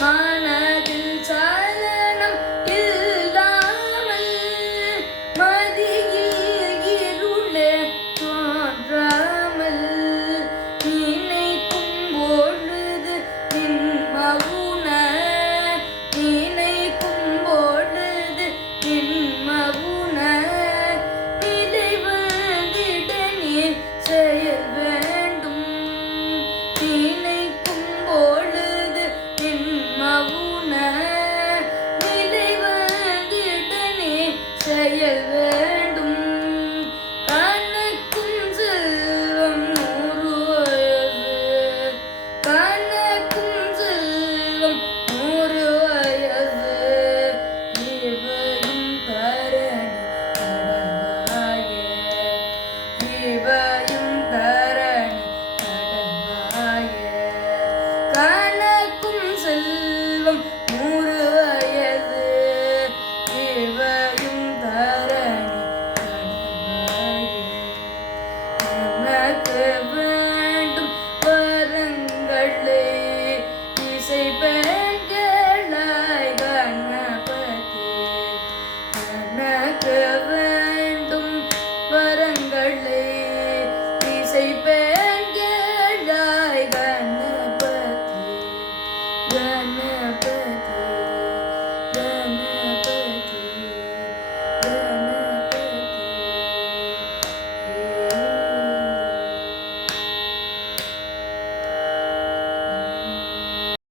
はい